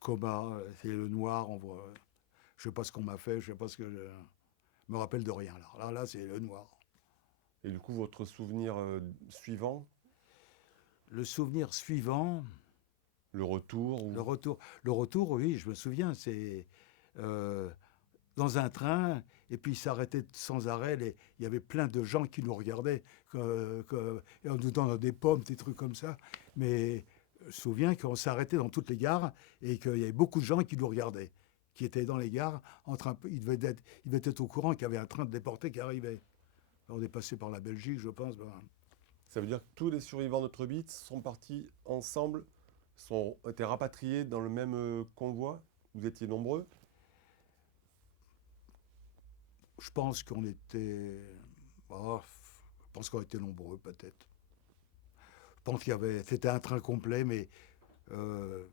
Coma, c'est le noir. Je sais pas ce qu'on m'a fait, je sais pas ce que je me rappelle de rien. Là, c'est le noir. Et du coup, votre souvenir suivant, Le souvenir suivant, le retour le ou... retour. Le retour, oui, je me souviens, c'est euh, dans un train, et puis il s'arrêtait sans arrêt. Il y avait plein de gens qui nous regardaient, et en nous donnant des pommes, des trucs comme ça. Mais je me souviens qu'on s'arrêtait dans toutes les gares et qu'il y avait beaucoup de gens qui nous regardaient, qui étaient dans les gares. Ils devaient être au courant qu'il y avait un train de déportés qui arrivait. On est passé par la Belgique, je pense. Ben, Ça veut dire que tous les survivants d'Auschwitz sont partis ensemble, ont été rapatriés dans le même convoi. Vous étiez nombreux. je pense qu'on était. Oh, je pense qu'on était nombreux, peut-être. Je pense c'était un train complet, mais je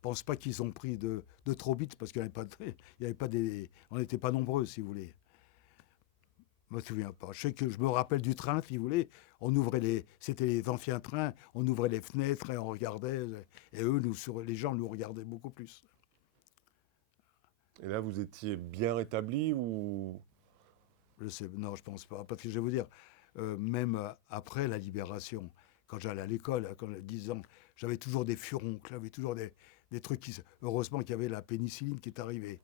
pense pas qu'ils ont pris de trop vite parce qu'il n'y avait pas, il y avait pas des, on n'était pas nombreux, si vous voulez. Je me souviens pas. Je me rappelle du train, si vous voulez. C'était les anciens trains. On ouvrait les fenêtres et on regardait. Et eux, les gens nous regardaient beaucoup plus. Et là, vous étiez bien rétabli ou... Je sais, non, je pense pas. Parce que je vais vous dire, même après la libération, quand j'allais à l'école, quand j'avais 10 ans, j'avais toujours des furoncles, j'avais toujours des trucs qui. Heureusement qu'il y avait la pénicilline qui est arrivée.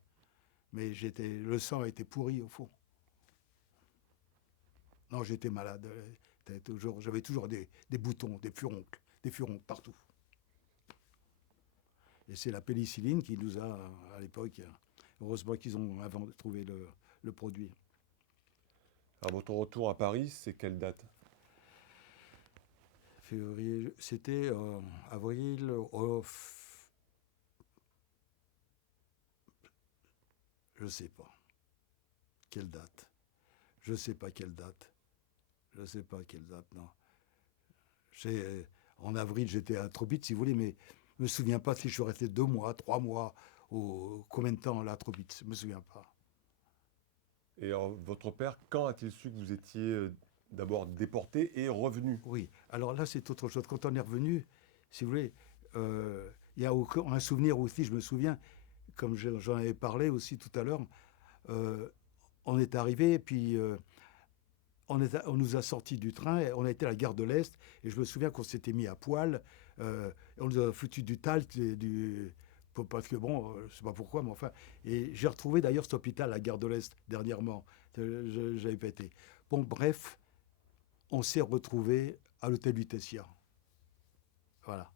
Mais le sang était pourri au fond. Non, j'étais malade. J'avais toujours des boutons, des furoncles partout. Et c'est la pénicilline qui nous a, à l'époque, heureusement qu'ils ont trouvé le produit. Alors, votre retour à Paris, c'est quelle date? Février, c'était avril, je sais pas quelle date. Je sais pas quelle date. Je sais pas quelle date, non. J'ai- En avril, j'étais à Trobit, si vous voulez, mais je me souviens pas si je suis resté 2 mois, 3 mois, ou combien de temps là à Trobit. Je me souviens pas. Et alors, votre père, quand a-t-il su que vous étiez d'abord déporté et revenu? Oui, alors là, c'est autre chose. Quand on est revenu, si vous voulez, il y a un souvenir aussi, je me souviens, comme j'en avais parlé aussi tout à l'heure, euh, on est arrivé, puis on nous a sortis du train, on a été à la gare de l'Est, et je me souviens qu'on s'était mis à poil, on nous a foutu du talc, parce que bon, je sais pas pourquoi, mais enfin, et j'ai retrouvé d'ailleurs cet hôpital à la gare de l'Est dernièrement, j'avais pas été. Bon, bref, on s'est retrouvés à l'hôtel Lutetia, voilà.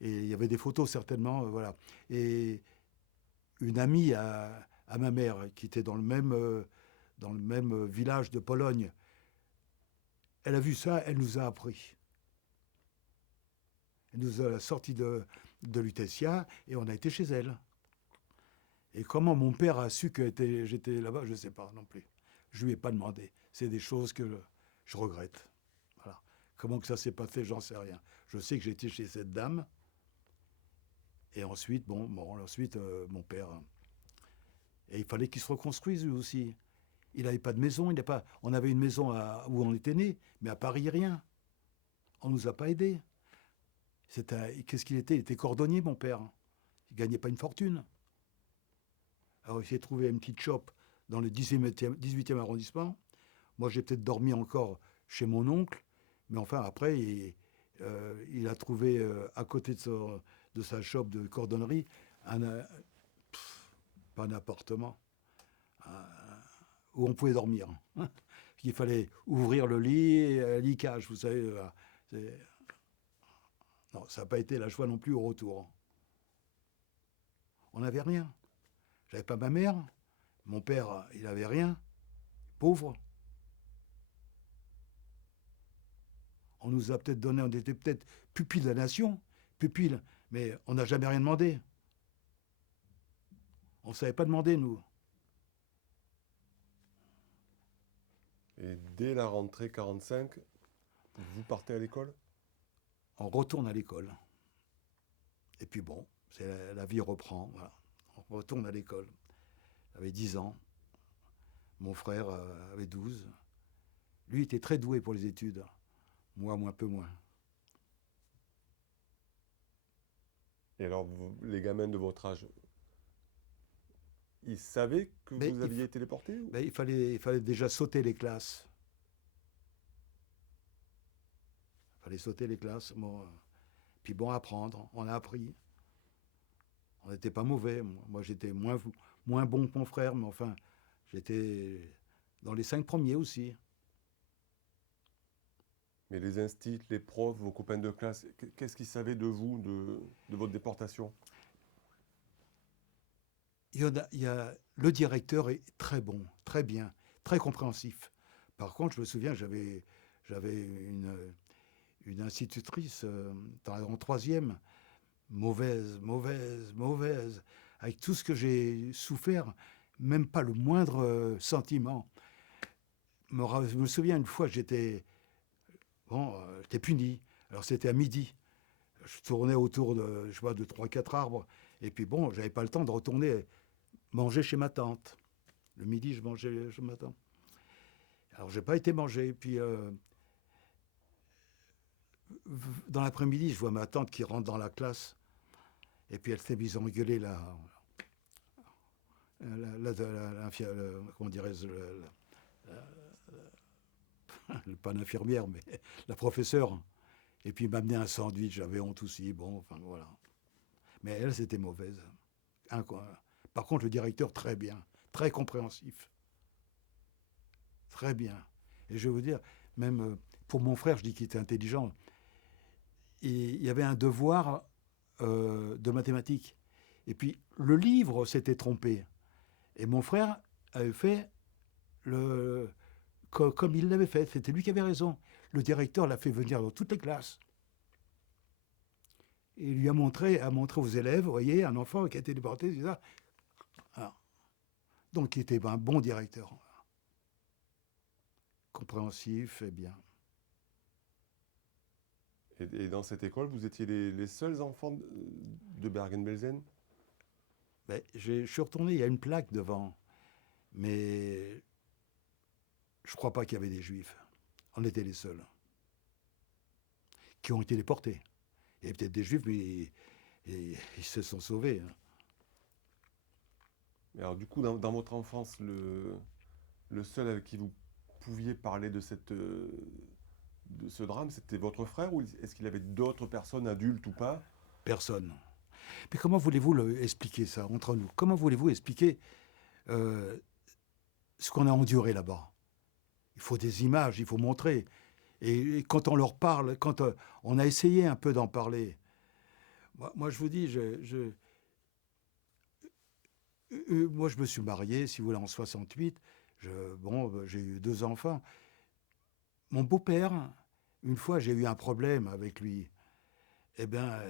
Et il y avait des photos certainement, voilà. Et une amie à ma mère qui était dans le même village de Pologne, elle a vu ça, elle nous a appris. Elle nous a sortis de Lutetia et on a été chez elle. Et comment mon père a su que j'étais là-bas, je ne sais pas non plus. Je ne lui ai pas demandé. C'est des choses que je regrette. Voilà. Comment que ça s'est passé, j'en sais rien. Je sais que j'étais chez cette dame. Et ensuite, ensuite, mon père. Et il fallait qu'il se reconstruise lui aussi. Il n'avait pas de maison. On avait une maison où on était né, mais à Paris, rien. On ne nous a pas aidés. Qu'est-ce qu'il était? Il était cordonnier, mon père. Il gagnait pas une fortune. Alors il s'est trouvé une petite chope dans le 18e arrondissement. Moi, j'ai peut-être dormi encore chez mon oncle, mais enfin, après, il a trouvé à côté de sa chope de cordonnerie un, pas un appartement où on pouvait dormir. Il fallait ouvrir le lit, lit cage, vous savez. Non, ça n'a pas été la joie non plus au retour. On n'avait rien. J'avais pas ma mère. Mon père, il avait rien. Pauvre. On nous a peut-être donné, on était peut-être pupille de la nation, pupille, mais on n'a jamais rien demandé. On ne savait pas demander, nous. Et dès la rentrée 45, vous partez à l'école? On retourne à l'école. Et puis bon, la vie reprend. Voilà. On retourne à l'école. J'avais 10 ans. Mon frère avait 12. Lui était très doué pour les études. Moi, un peu moins. Et alors, les gamins de votre âge, ils savaient que Mais vous aviez été déporté ben, il fallait déjà sauter les classes. Il fallait sauter les classes. Bon, puis bon, apprendre. On a appris. On n'était pas mauvais. Moi, j'étais moins bon que mon frère, mais enfin, j'étais dans les 5 premiers aussi. Mais les instits, les profs, vos copains de classe, qu'est-ce qu'ils savaient de vous, de votre déportation? Le directeur est très bon, très bien, très compréhensif. Par contre, je me souviens, j'avais une institutrice en troisième, mauvaise, avec tout ce que j'ai souffert, même pas le moindre sentiment. Je me souviens une fois, j'étais puni. Alors c'était à midi. Je tournais autour de, je sais pas, de 3-4 arbres. Et puis bon, j'avais pas le temps de retourner manger chez ma tante. Le midi, je mangeais chez ma tante. Alors j'ai pas été manger. Puis dans l'après-midi, je vois ma tante qui rentre dans la classe. Et puis elle s'est mise à engueuler comment dirais-je, pas l'infirmière, mais la professeure. Et puis m'amener un sandwich, j'avais honte aussi. Bon, enfin voilà. Mais elle, c'était mauvaise. Par contre, le directeur, très bien, très compréhensif, très bien. Et je vais vous dire, même pour mon frère, je dis qu'il était intelligent, il y avait un devoir de mathématiques. Et puis, le livre s'était trompé. Et mon frère avait fait comme il l'avait fait. C'était lui qui avait raison. Le directeur l'a fait venir dans toutes les classes. Et il lui a montré aux élèves, vous voyez, un enfant qui a été déporté, c'est ça. Alors, donc, il était un bon directeur. Compréhensif et bien. Et dans cette école, vous étiez les seuls enfants de Bergen-Belsen? Ben, je suis retourné, il y a une plaque devant. Mais je ne crois pas qu'il y avait des juifs. On était les seuls qui ont été déportés. Il y avait peut-être des juifs, mais ils se sont sauvés. Hein. Mais alors, du coup, dans votre enfance, le seul avec qui vous pouviez parler de ce drame, c'était votre frère ou est-ce qu'il y avait d'autres personnes, adultes ou pas? Personne. Mais comment voulez-vous expliquer ça entre nous? Comment voulez-vous expliquer euh, ce qu'on a enduré là-bas? Il faut des images, il faut montrer. Et quand on leur parle, quand on a essayé un peu d'en parler, moi je vous dis, moi je me suis marié, si vous voulez, en 68. J'ai eu 2 enfants. Mon beau-père, une fois j'ai eu un problème avec lui. Eh bien,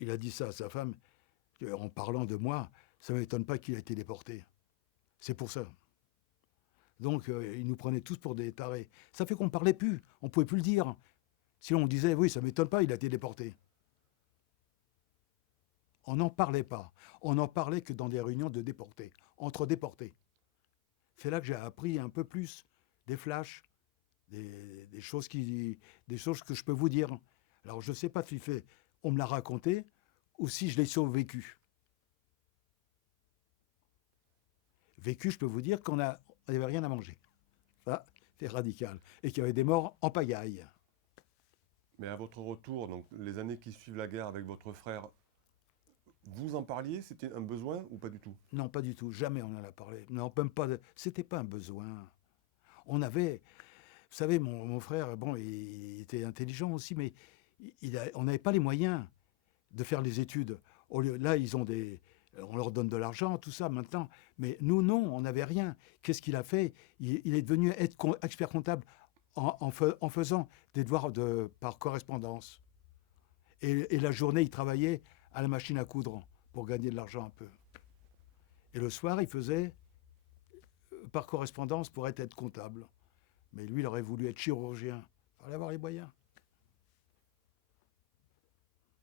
il a dit ça à sa femme, en parlant de moi, ça ne m'étonne pas qu'il ait été déporté. C'est pour ça. Donc, il nous prenait tous pour des tarés. Ça fait qu'on ne parlait plus, on ne pouvait plus le dire. Sinon, on disait, oui, ça ne m'étonne pas, il a été déporté. On n'en parlait pas. On n'en parlait que dans des réunions de déportés, entre déportés. C'est là que j'ai appris un peu plus des flashs, des choses que je peux vous dire. Alors, je ne sais pas si on me l'a raconté ou si je l'ai survécu. Vécu, je peux vous dire qu'on n'avait rien à manger. Ça, c'est radical. Et qu'il y avait des morts en pagaille. Mais à votre retour, donc les années qui suivent la guerre avec votre frère, vous en parliez? C'était un besoin ou pas du tout? Non, pas du tout. Jamais on en a parlé. Non, même pas. C'était pas un besoin. On avait. Vous savez, mon frère, bon, il était intelligent aussi, mais on n'avait pas les moyens de faire les études. Là, on leur donne de l'argent, tout ça maintenant. Mais nous, non, on n'avait rien. Qu'est-ce qu'il a fait? Il est devenu expert comptable en faisant des devoirs par correspondance. Et la journée, il travaillait à la machine à coudre pour gagner de l'argent un peu. Et le soir, il faisait par correspondance pour être comptable. Mais lui, il aurait voulu être chirurgien. Il fallait avoir les moyens.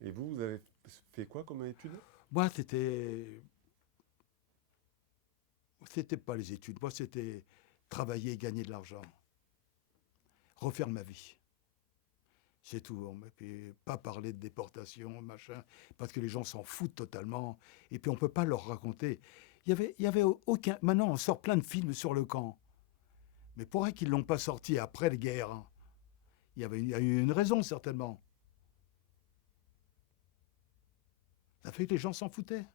Et vous avez fait quoi comme études? Moi, c'était pas les études. Moi, c'était travailler, gagner de l'argent, refaire ma vie. C'est tout. Et puis, pas parler de déportation, machin, parce que les gens s'en foutent totalement. Et puis, on ne peut pas leur raconter. Il y avait aucun. Maintenant, on sort plein de films sur le camp. Mais pourquoi qu'ils ne l'ont pas sorti après la guerre, hein? Il y a eu une raison, certainement. Ça fait que les gens s'en foutaient.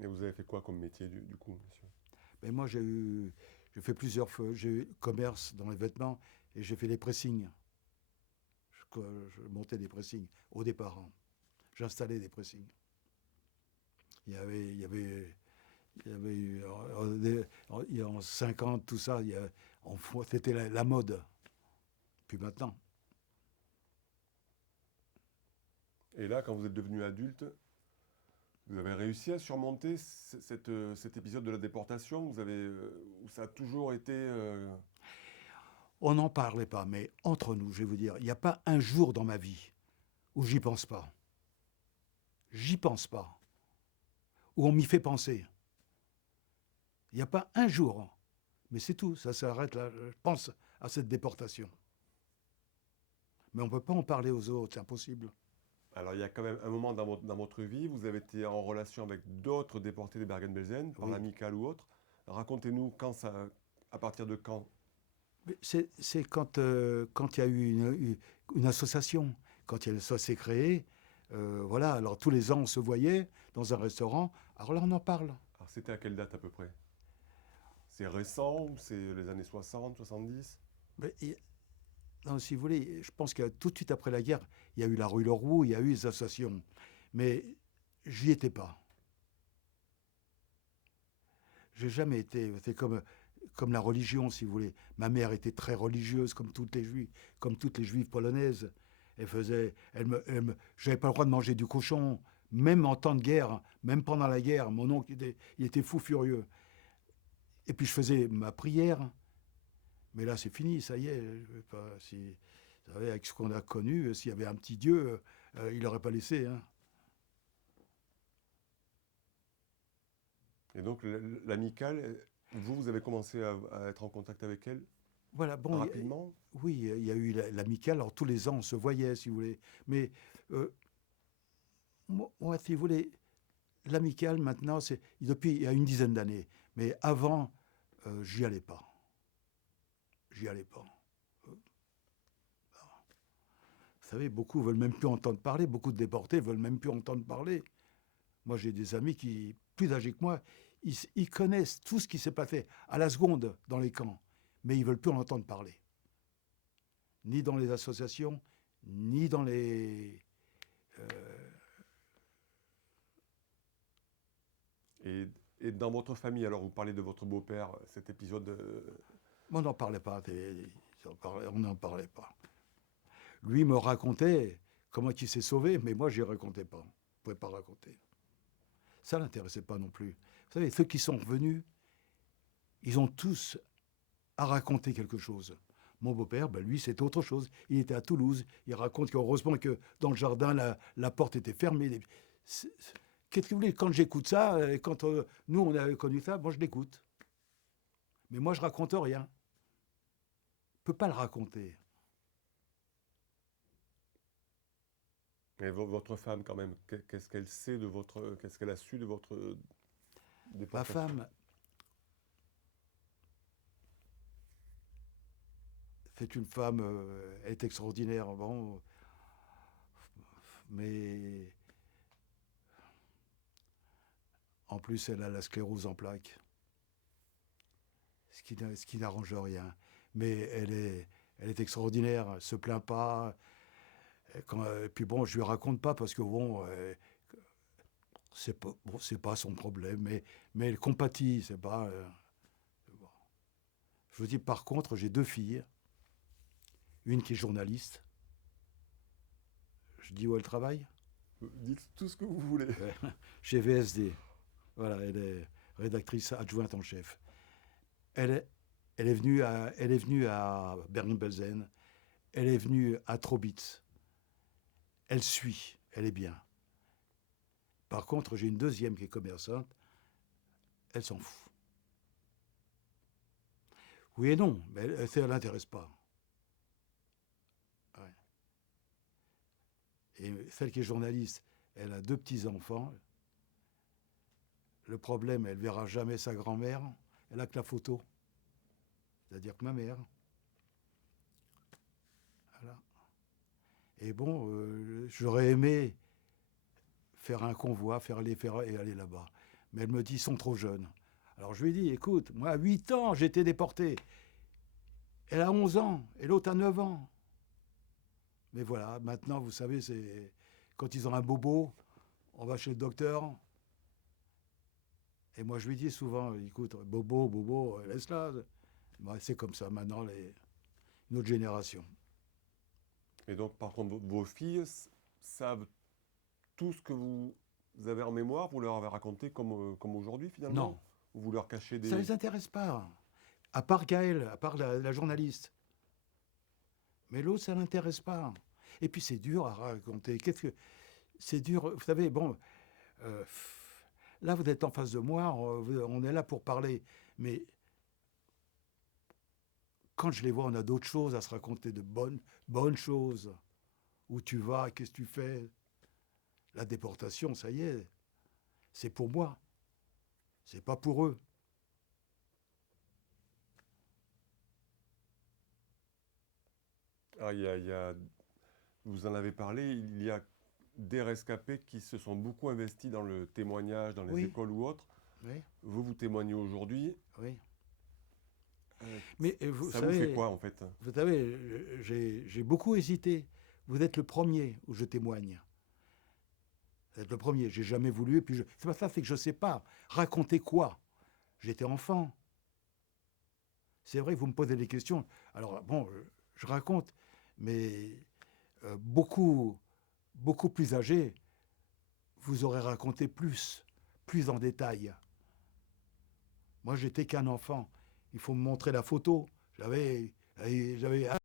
Et vous avez fait quoi comme métier du coup, monsieur? Mais moi, j'ai fait plusieurs fois. J'ai eu commerce dans les vêtements et j'ai fait des pressings. Je montais des pressings au départ, hein. J'installais des pressings. Il y avait eu, en 50, tout ça, c'était la mode. Puis maintenant, Et là, quand vous êtes devenu adulte, vous avez réussi à surmonter cet épisode de la déportation? Ou ça a toujours été... on n'en parlait pas, mais entre nous, je vais vous dire, il n'y a pas un jour dans ma vie où j'y pense pas. J'y pense pas. Où on m'y fait penser. Il n'y a pas un jour. Mais c'est tout, ça s'arrête là. Je pense à cette déportation. Mais on ne peut pas en parler aux autres, c'est impossible. Alors, il y a quand même un moment dans votre vie, vous avez été en relation avec d'autres déportés de Bergen-Belsen, par Oui. l'amicale ou autre. Racontez-nous à partir de quand? Mais c'est quand il y a eu une association, quand ça s'est créé. Voilà, alors tous les ans on se voyait dans un restaurant. Alors là on en parle. Alors, c'était à quelle date à peu près? C'est récent ou c'est les années 60, 70? Mais non, si vous voulez, je pense que tout de suite après la guerre, il y a eu la rue Leroux, il y a eu les associations. Mais j'y étais pas. J'ai jamais été. C'est comme la religion, si vous voulez. Ma mère était très religieuse, comme toutes les juives polonaises. J'avais pas le droit de manger du cochon, même en temps de guerre, même pendant la guerre. Mon oncle, il était fou furieux. Et puis je faisais ma prière. Mais là, c'est fini, ça y est. Je vais pas, vous savez, avec ce qu'on a connu, s'il y avait un petit Dieu, il n'aurait pas laissé, hein. Et donc, l'amicale, vous avez commencé à être en contact avec elle Voilà, bon, rapidement? oui, il y a eu l'amicale. Alors tous les ans, on se voyait, si vous voulez. Mais euh, moi, si vous voulez, l'amicale, maintenant, c'est depuis il y a une dizaine d'années. Mais avant, j'y allais pas. J'y allais pas. Vous savez, beaucoup veulent même plus entendre parler. Beaucoup de déportés veulent même plus entendre parler. Moi, j'ai des amis qui, plus âgés que moi, ils connaissent tout ce qui s'est passé à la seconde dans les camps, mais ils veulent plus en entendre parler. Ni dans les associations, ni dans les... Et, et dans votre famille, alors vous parlez de votre beau-père, cet épisode... On n'en parlait pas. On n'en parlait pas. Lui me racontait comment il s'est sauvé, mais moi, je n'y racontais pas. Je ne pouvais pas raconter. Ça ne l'intéressait pas non plus. Vous savez, ceux qui sont revenus, ils ont tous à raconter quelque chose. Mon beau-père, ben lui, c'était autre chose. Il était à Toulouse. Il raconte qu'heureusement que dans le jardin, la porte était fermée. Qu'est-ce que vous voulez? Quand j'écoute ça, quand nous, on a connu ça, moi, je l'écoute. Mais moi, je raconte rien. Je ne peux pas le raconter. Et votre femme, quand même, qu'est-ce qu'elle sait de votre... Qu'est-ce qu'elle a su de votre Ma déportation? femme, c'est une femme, elle est extraordinaire, bon, mais en plus, elle a la sclérose en plaques, ce qui n'arrange rien. Mais elle est extraordinaire, elle se plaint pas. Et puis bon, je lui raconte pas parce que bon, c'est pas son problème, mais elle compatit, c'est pas. Bon. Je vous dis, par contre, j'ai deux filles, une qui est journaliste. Je dis où elle travaille? Dites tout ce que vous voulez. Chez VSD. Voilà, elle est rédactrice adjointe en chef. Elle est, elle est venue à Bergen-Belsen. Elle est venue à Trobitz. Elle suit, elle est bien. Par contre, j'ai une deuxième qui est commerçante. Elle s'en fout. Oui et non, mais ça ne l'intéresse pas. Et celle qui est journaliste, elle a 2 petits-enfants. Le problème, elle verra jamais sa grand-mère. Elle a que la photo. C'est-à-dire que ma mère. Voilà. Et bon, j'aurais aimé faire un convoi, et aller là-bas. Mais elle me dit, ils sont trop jeunes. Alors je lui ai dit, écoute, moi à 8 ans, j'ai été déporté. Elle a 11 ans et l'autre a 9 ans. Mais voilà, maintenant, vous savez, c'est quand ils ont un bobo, on va chez le docteur. Et moi, je lui dis souvent, écoute, bobo, laisse-la. Bah, c'est comme ça maintenant, une autre génération. Et donc, par contre, vos filles savent tout ce que vous avez en mémoire, vous leur avez raconté comme aujourd'hui, finalement? Non, Ou vous leur cachez ça ne des... les intéresse pas. À part Gaëlle, à part la journaliste. Mais l'autre, ça ne l'intéresse pas. Et puis, c'est dur à raconter. C'est dur, vous savez, bon, euh, là, vous êtes en face de moi, on est là pour parler. Mais quand je les vois, on a d'autres choses à se raconter, de bonnes choses. Où tu vas, qu'est-ce que tu fais? La déportation, ça y est, c'est pour moi. C'est pas pour eux. Ah, vous en avez parlé, il y a des rescapés qui se sont beaucoup investis dans le témoignage, dans les Oui, écoles ou autres. oui, Vous témoignez aujourd'hui. oui. Euh, Mais Ça vous fait quoi, en fait? vous savez, j'ai beaucoup hésité. Vous êtes le premier où je témoigne. Vous êtes le premier. J'ai jamais voulu. Et puis c'est pas ça, c'est que je sais pas raconter quoi. J'étais enfant. C'est vrai que vous me posez des questions. Alors bon, je raconte, mais beaucoup plus âgé, vous aurez raconté plus en détail. Moi, j'étais qu'un enfant. Il faut me montrer la photo. J'avais